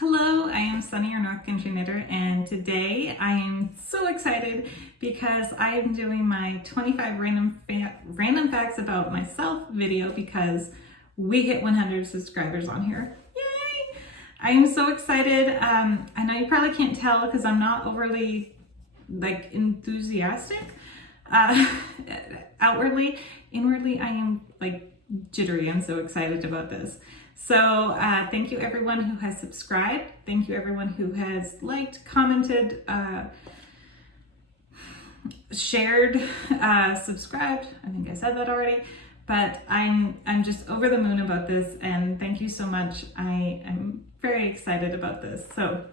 Hello, I am Sunny, your North Country Knitter, and today I am so excited because I am doing my 25 random facts about myself video because we hit 100 subscribers on here. Yay! I am so excited. I know you probably can't tell because I'm not overly enthusiastic. Outwardly, inwardly, I am jittery. I'm so excited about this. So thank you everyone who has subscribed. Thank you everyone who has liked, commented, shared, subscribed. I think I said that already, but I'm just over the moon about this, and thank you so much. I am very excited about this. So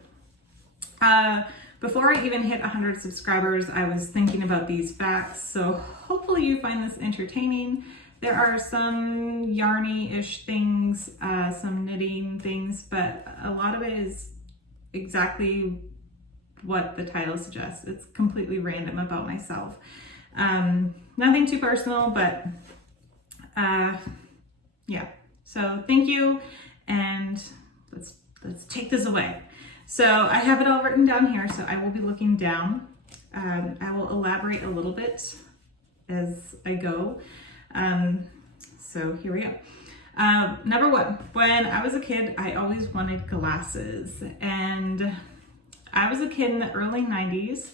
before I even hit 100 subscribers, I was thinking about these facts. So hopefully you find this entertaining. There are some yarny-ish things, some knitting things, but a lot of it is exactly what the title suggests. It's completely random about myself. Nothing too personal, but yeah. So thank you, and let's take this away. So I have it all written down here, so I will be looking down. I will elaborate a little bit as I go. So here we go. Number one, when I was a kid, I always wanted glasses, and I was a kid in the early 90s.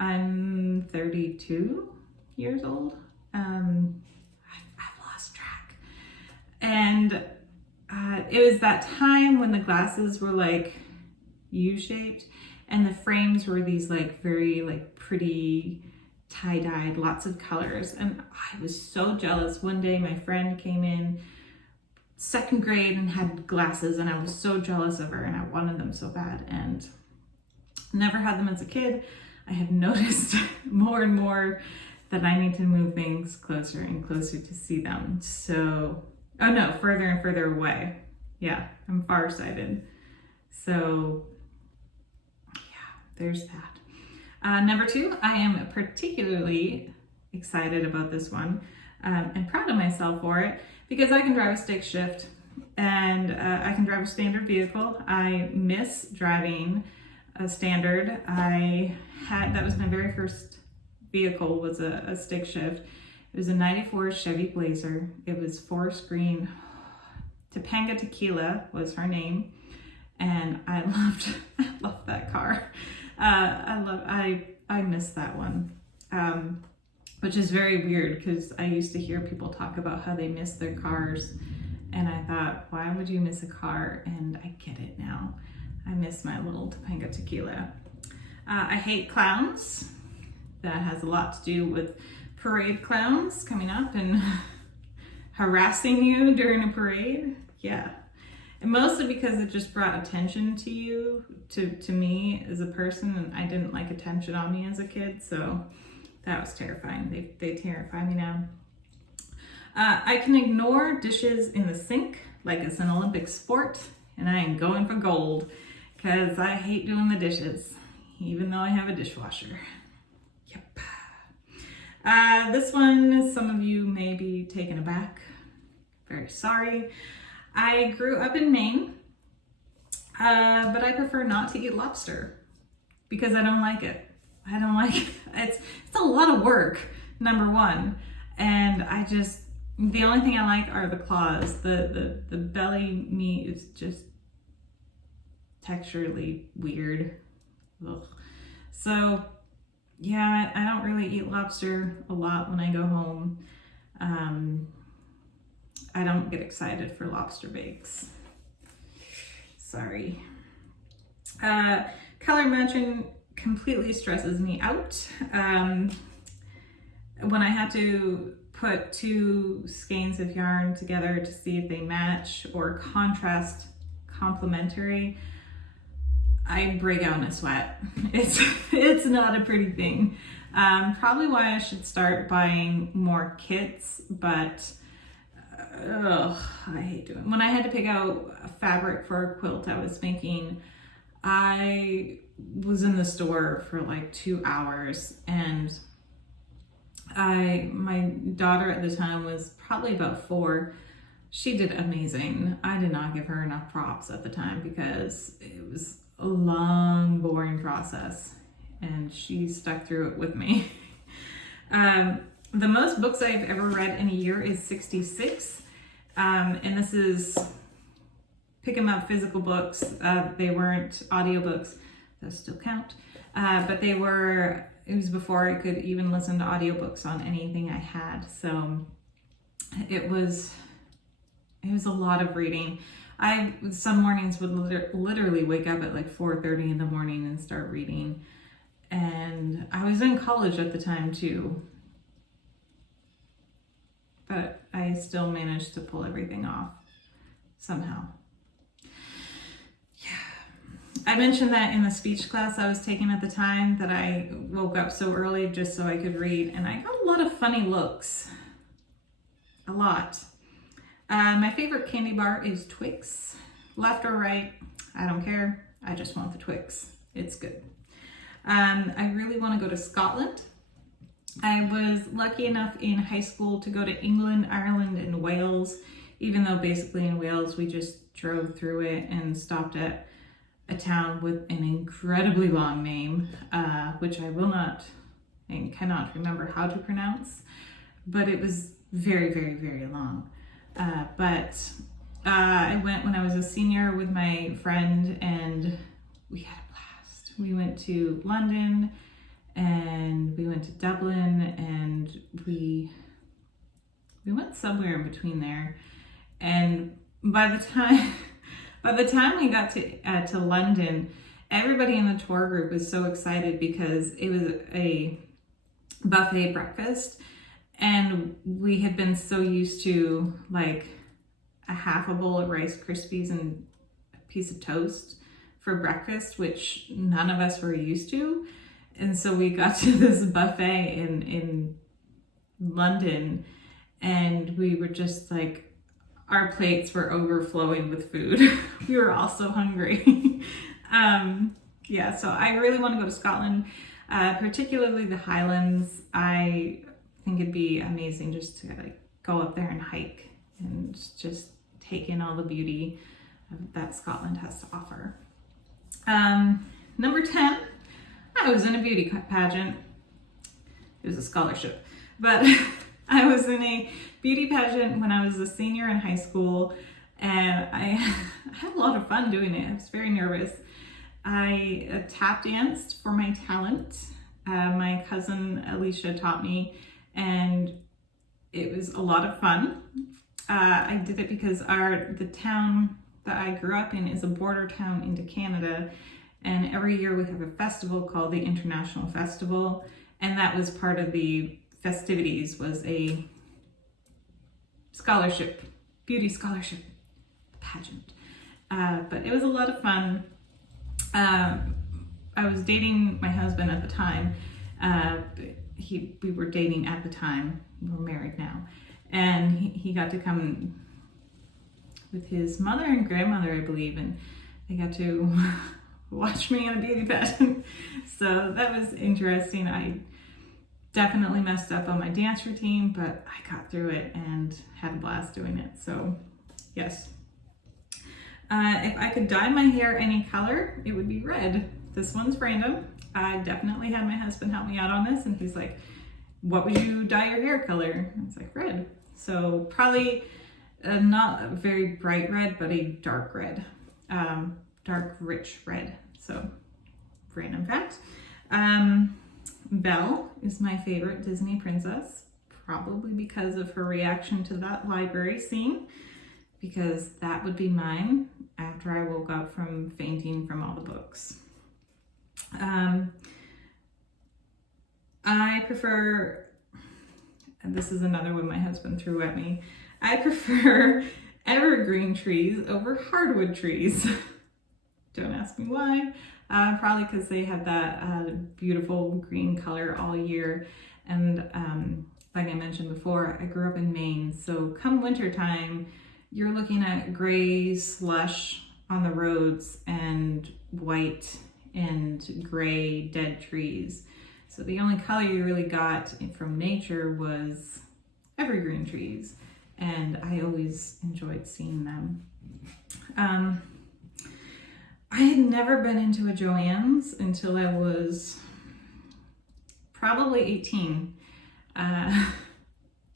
I'm 32 years old. I've lost track. And it was that time when the glasses were like U-shaped and the frames were these very pretty tie-dyed, lots of colors, and I was so jealous. One day my friend came in second grade and had glasses, and I was so jealous of her, and I wanted them so bad, and never had them as a kid. I have noticed more and more that I need to move things closer and closer to see them. So, oh no, further and further away. Yeah, I'm farsighted. So yeah, there's that. Number two, I am particularly excited about this one and proud of myself for it because I can drive a stick shift, and I can drive a standard vehicle. I miss driving a standard. That was my very first vehicle, was a stick shift. It was a 94 Chevy Blazer. It was forest green. Topanga Tequila was her name, and I loved that car. I miss that one, which is very weird because I used to hear people talk about how they miss their cars, and I thought, why would you miss a car? And I get it now. I miss my little Topanga Tequila. I hate clowns. That has a lot to do with parade clowns coming up and harassing you during a parade. Yeah. And mostly because it just brought attention to you, to me as a person, and I didn't like attention on me as a kid, so that was terrifying. They terrify me now. I can ignore dishes in the sink like it's an Olympic sport, and I am going for gold because I hate doing the dishes, even though I have a dishwasher. Yep. This one, some of you may be taken aback. Very sorry. I grew up in Maine, but I prefer not to eat lobster because I don't like it. I don't like it. It's a lot of work, number one. And the only thing I like are the claws. The belly meat is just texturally weird. Ugh. So yeah, I don't really eat lobster a lot when I go home. I don't get excited for lobster bakes. Sorry. Color matching completely stresses me out. When I had to put two skeins of yarn together to see if they match or contrast complementary, I break out in a sweat. It's not a pretty thing. Probably why I should start buying more kits, but I hate doing it. When I had to pick out a fabric for a quilt I was making, I was in the store for like 2 hours, and my daughter at the time was probably about 4. she did amazing. I did not give her enough props at the time because it was a long, boring process, and she stuck through it with me. The most books I've ever read in a year is 66, and this is pick 'em up physical books. They weren't audiobooks, those still count, but it was before I could even listen to audiobooks on anything I had, so it was a lot of reading. Some mornings would literally wake up at like 4:30 in the morning and start reading. And I was in college at the time too, but I still managed to pull everything off somehow. Yeah. I mentioned that in the speech class I was taking at the time that I woke up so early just so I could read, and I got a lot of funny looks. A lot. My favorite candy bar is Twix. Left or right, I don't care. I just want the Twix. It's good. I really want to go to Scotland. I was lucky enough in high school to go to England, Ireland, and Wales, even though basically in Wales we just drove through it and stopped at a town with an incredibly long name, which I will not and cannot remember how to pronounce, but it was very, very, very long. I went when I was a senior with my friend, and we had a blast. We went to London and we went to Dublin, and we went somewhere in between there. And by the time we got to London, everybody in the tour group was so excited because it was a buffet breakfast. And we had been so used to like a half a bowl of Rice Krispies and a piece of toast for breakfast, which none of us were used to. And so we got to this buffet in London, and we were just like, our plates were overflowing with food. We were all so hungry. Yeah, so I really want to go to Scotland, particularly the Highlands. I think it'd be amazing just to like go up there and hike and just take in all the beauty that Scotland has to offer. Number 10, I was in a beauty pageant. It was a scholarship, but I was in a beauty pageant when I was a senior in high school, and I had a lot of fun doing it. I was very nervous. I tap danced for my talent. My cousin Alicia taught me, and it was a lot of fun. I did it because the town that I grew up in is a border town into Canada, and every year we have a festival called the International Festival, and that was part of the festivities, was a scholarship, beauty scholarship pageant. But it was a lot of fun. I was dating my husband at the time. We were dating at the time. We're married now. And he got to come with his mother and grandmother, I believe, and they got to watch me in a beauty pageant. So that was interesting. I definitely messed up on my dance routine, but I got through it and had a blast doing it. So yes. If I could dye my hair any color, it would be red. This one's random. I definitely had my husband help me out on this, and he's like, what would you dye your hair color? And it's like, red. So probably not a very bright red, but a dark red, dark rich red. So random fact. Belle is my favorite Disney princess, probably because of her reaction to that library scene, because that would be mine after I woke up from fainting from all the books. I prefer, and this is another one my husband threw at me, I prefer evergreen trees over hardwood trees. Don't ask me why. Probably because they have that beautiful green color all year. And like I mentioned before, I grew up in Maine, so come winter time, you're looking at gray slush on the roads and white and gray dead trees. So the only color you really got from nature was evergreen trees. and I always enjoyed seeing them. I had never been into a Joann's until I was probably 18.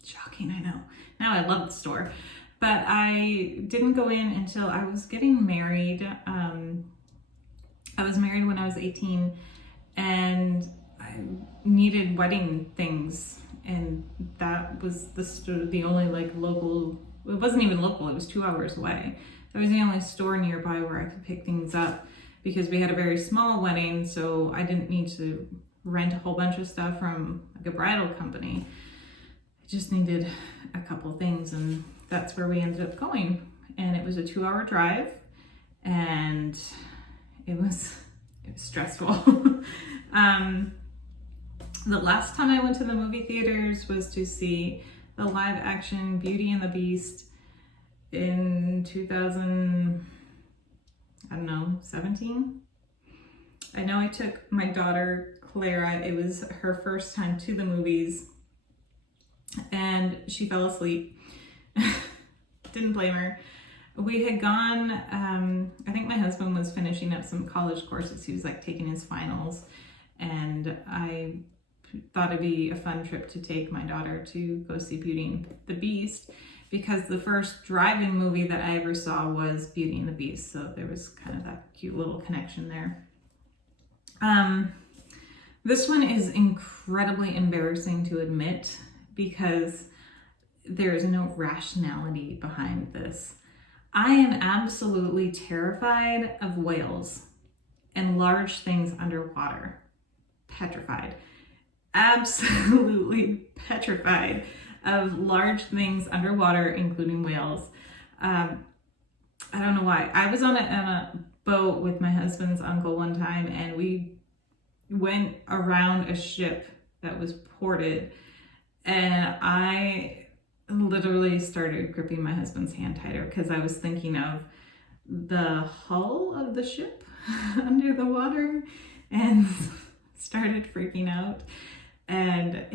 Shocking, I know. Now I love the store. But I didn't go in until I was getting married. I was married when I was 18, and I needed wedding things. And that was the only like local, it wasn't even local, it was 2 hours away. That was the only store nearby where I could pick things up, because we had a very small wedding, so I didn't need to rent a whole bunch of stuff from like a bridal company. I just needed a couple things, and that's where we ended up going. And it was a 2-hour drive, and it was stressful. The last time I went to the movie theaters was to see the live action Beauty and the Beast in 2017. I know I took my daughter Clara, it was her first time to the movies, and she fell asleep. Didn't blame her. We had gone, I think my husband was finishing up some college courses. He was like taking his finals, and I thought it'd be a fun trip to take my daughter to go see Beauty and the Beast, because the first drive-in movie that I ever saw was Beauty and the Beast, so there was kind of that cute little connection there. This one is incredibly embarrassing to admit, because there is no rationality behind this. I am absolutely terrified of whales and large things underwater. Petrified. Absolutely petrified of large things underwater, including whales. I don't know why. I was on a boat with my husband's uncle one time, and we went around a ship that was ported, and I literally started gripping my husband's hand tighter, because I was thinking of the hull of the ship under the water, and started freaking out. And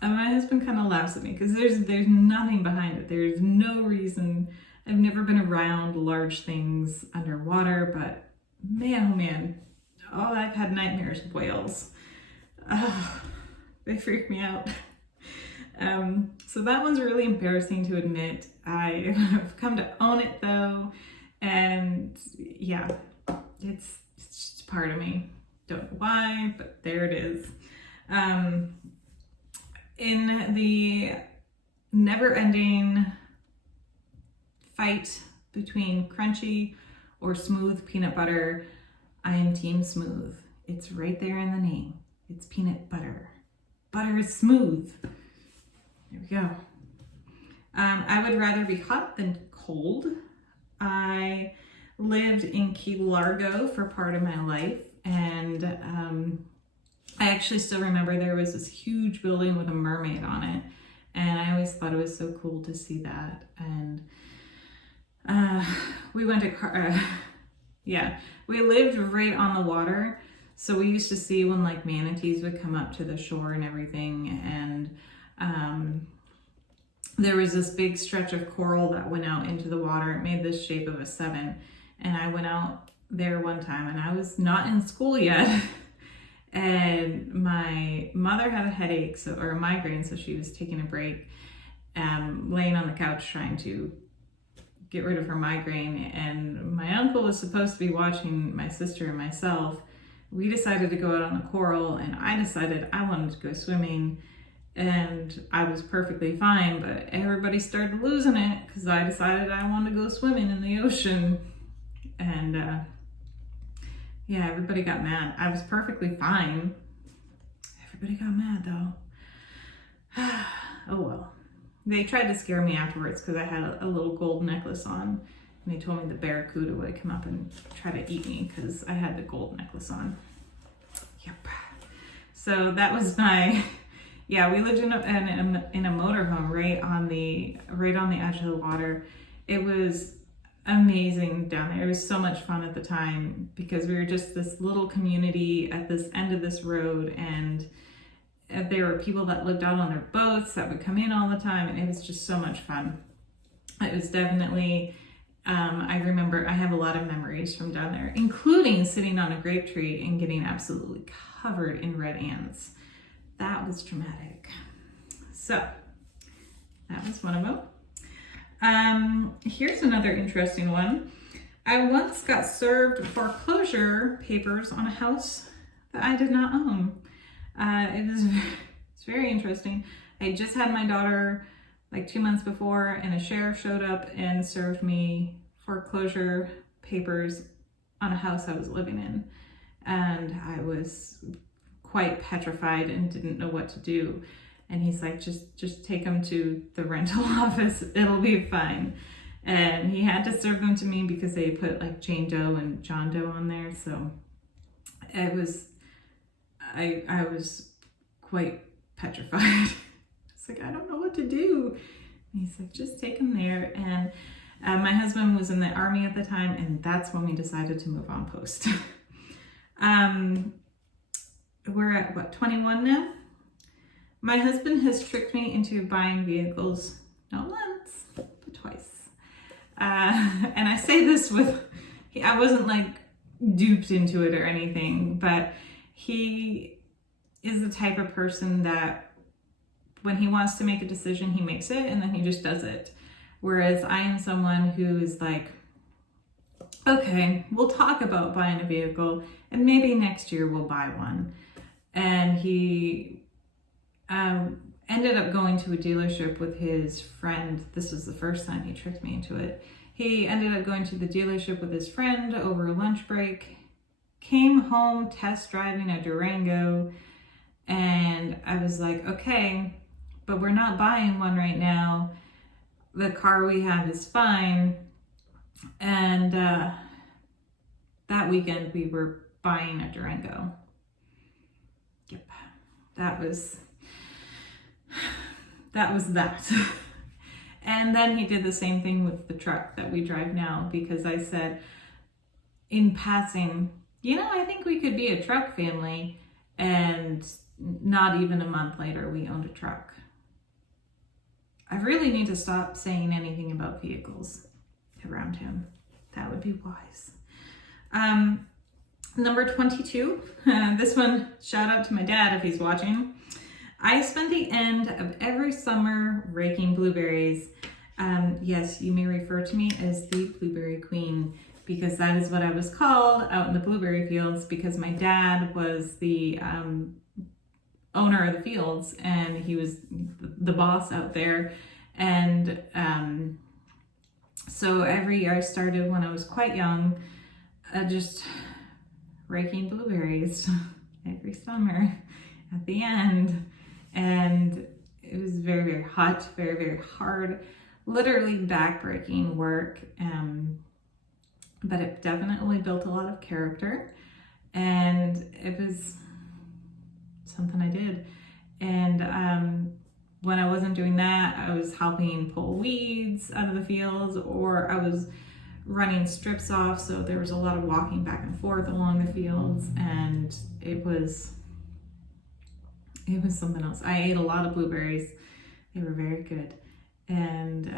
my husband kind of laughs at me, because there's nothing behind it. There's no reason. I've never been around large things underwater, but man, oh man, I've had nightmares of whales. They freak me out. So that one's really embarrassing to admit. I've come to own it though, and yeah, it's just part of me. Don't know why, but there it is. In the never-ending fight between crunchy or smooth peanut butter, I am team smooth. It's right there in the name. It's peanut butter. Butter is smooth. There we go. I would rather be hot than cold. I lived in Key Largo for part of my life, and I actually still remember there was this huge building with a mermaid on it, and I always thought it was so cool to see that. And we went to we lived right on the water, so we used to see when like manatees would come up to the shore and everything. And there was this big stretch of coral that went out into the water. It made this shape of a 7, and I went out there one time, and I was not in school yet. And my mother had a headache, or a migraine, so she was taking a break, laying on the couch trying to get rid of her migraine. And my uncle was supposed to be watching my sister and myself. We decided to go out on the coral, and I decided I wanted to go swimming, and I was perfectly fine, but everybody started losing it because I decided I wanted to go swimming in the ocean. And yeah, everybody got mad. I was perfectly fine. Everybody got mad though. Oh well. They tried to scare me afterwards because I had a little gold necklace on. And they told me the barracuda would come up and try to eat me because I had the gold necklace on. Yep. So that was my, yeah, we lived in a motorhome right on the edge of the water. It was amazing down there. It was so much fun at the time because we were just this little community at this end of this road, and there were people that lived out on their boats that would come in all the time, and it was just so much fun. It was definitely, I remember I have a lot of memories from down there, including sitting on a grape tree and getting absolutely covered in red ants. That was traumatic. So that was one of them. Here's another interesting one. I once got served foreclosure papers on a house that I did not own. It's very interesting. I just had my daughter like 2 months before, and a sheriff showed up and served me foreclosure papers on a house I was living in. And I was quite petrified and didn't know what to do. And he's like, just take them to the rental office. It'll be fine. And he had to serve them to me because they put like Jane Doe and John Doe on there. So it was, I was quite petrified. It's like, I don't know what to do. And he's like, just take them there. And my husband was in the Army at the time, and that's when we decided to move on post. We're at what, 21 now? My husband has tricked me into buying vehicles, not once, but twice. And I say this with, I wasn't like duped into it or anything, but he is the type of person that when he wants to make a decision, he makes it and then he just does it. Whereas I am someone who is like, okay, we'll talk about buying a vehicle and maybe next year we'll buy one. And he ended up going to a dealership with his friend. This was the first time he tricked me into it. He ended up going to the dealership with his friend over a lunch break, came home test driving a Durango, and I was like, okay, but we're not buying one right now. The car we have is fine. And that weekend we were buying a Durango. Yep, that was that. And then he did the same thing with the truck that we drive now, because I said in passing, I think we could be a truck family. And not even a month later, we owned a truck. I really need to stop saying anything about vehicles around him. That would be wise. Number 22, this one, shout out to my dad if he's watching. I spent the end of every summer raking blueberries. Yes, you may refer to me as the blueberry queen, because that is what I was called out in the blueberry fields, because my dad was the owner of the fields and he was the boss out there. And so every year I started when I was quite young, just raking blueberries every summer at the end. And it was very, very hot, very, very hard, literally backbreaking work. But it definitely built a lot of character, and it was something I did. And when I wasn't doing that, I was helping pull weeds out of the fields, or I was running strips off. So there was a lot of walking back and forth along the fields, and it was something else. I ate a lot of blueberries. They were very good. And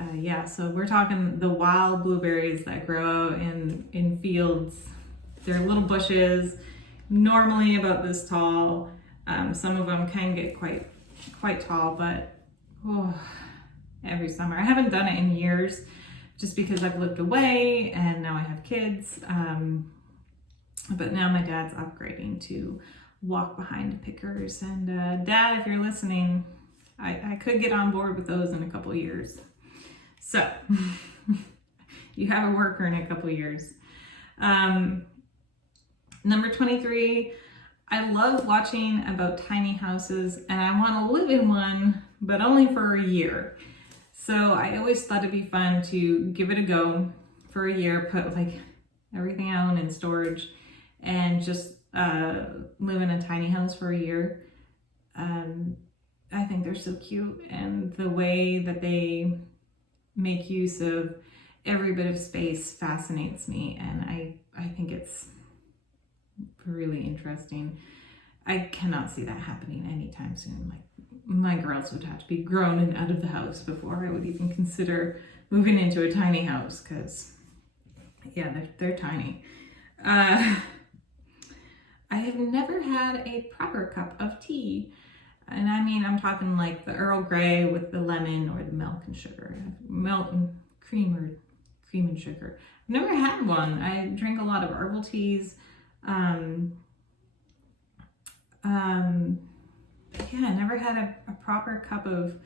so we're talking the wild blueberries that grow out in fields. They're little bushes, normally about this tall. Some of them can get quite tall, but every summer. I haven't done it in years just because I've lived away and now I have kids. But now my dad's upgrading to walk behind pickers. And Dad, if you're listening, I could get on board with those in a couple years. So you have a worker in a couple years. Number 23, I love watching about tiny houses, and I want to live in one, but only for a year. So I always thought it'd be fun to give it a go for a year, put like everything I own in storage, and just live in a tiny house for a year. I think they're so cute, and the way that they make use of every bit of space fascinates me, and I think it's really interesting. I cannot see that happening anytime soon. Like, my girls would have to be grown and out of the house before I would even consider moving into a tiny house, because yeah, they're tiny. I have never had a proper cup of tea. And I mean, I'm talking like the Earl Grey with the lemon or the milk and sugar. Milk and cream, or cream and sugar. I've never had one. I drink a lot of herbal teas. Yeah, I never had a proper cup of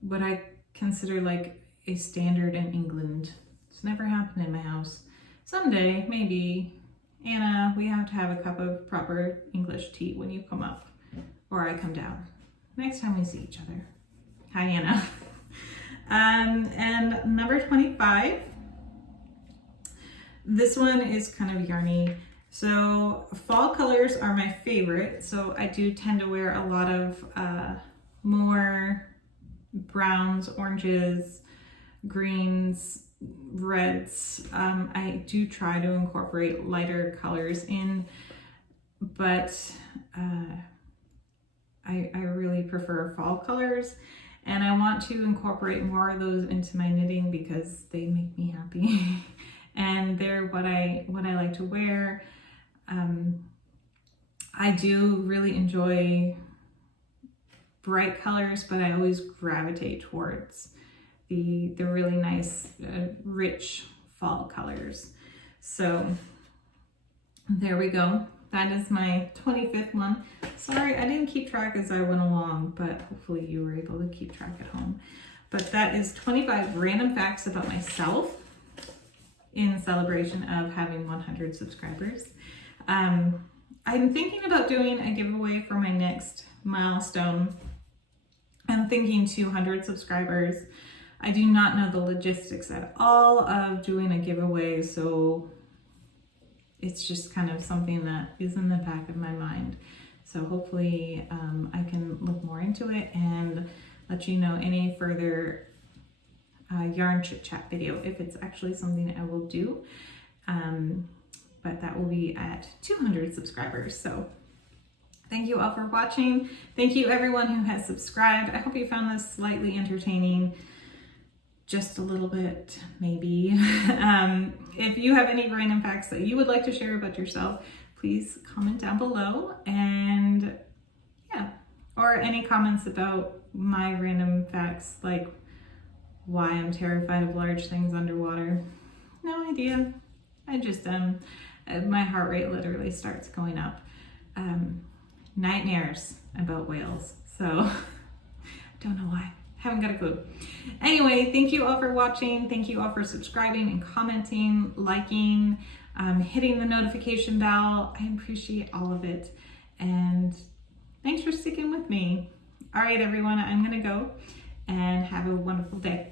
what I consider like a standard in England. It's never happened in my house. Someday, maybe, Anna, we have to have a cup of proper English tea when you come up, or I come down. Next time we see each other. Hi, Anna. And number 25. This one is kind of yarny. So fall colors are my favorite. So I do tend to wear a lot of more browns, oranges, greens, reds. I do try to incorporate lighter colors in, but I really prefer fall colors, and I want to incorporate more of those into my knitting because they make me happy and they're what I like to wear. I do really enjoy bright colors, but I always gravitate towards the really nice, rich fall colors. So there we go. That is my 25th one. Sorry, I didn't keep track as I went along, but hopefully you were able to keep track at home. But that is 25 random facts about myself in celebration of having 100 subscribers. I'm thinking about doing a giveaway for my next milestone. I'm thinking 200 subscribers. I do not know the logistics at all of doing a giveaway, so it's just kind of something that is in the back of my mind. So hopefully I can look more into it and let you know any further yarn chit chat video if it's actually something I will do. But that will be at 200 subscribers. So thank you all for watching. Thank you everyone who has subscribed. I hope you found this slightly entertaining, just a little bit, maybe. If you have any random facts that you would like to share about yourself, please comment down below. And yeah, or any comments about my random facts, like why I'm terrified of large things underwater. No idea. I just, my heart rate literally starts going up. Nightmares about whales. So, don't know why. Haven't got a clue. Anyway, thank you all for watching. Thank you all for subscribing and commenting, liking, hitting the notification bell. I appreciate all of it. And thanks for sticking with me. All right, everyone, I'm gonna go and have a wonderful day.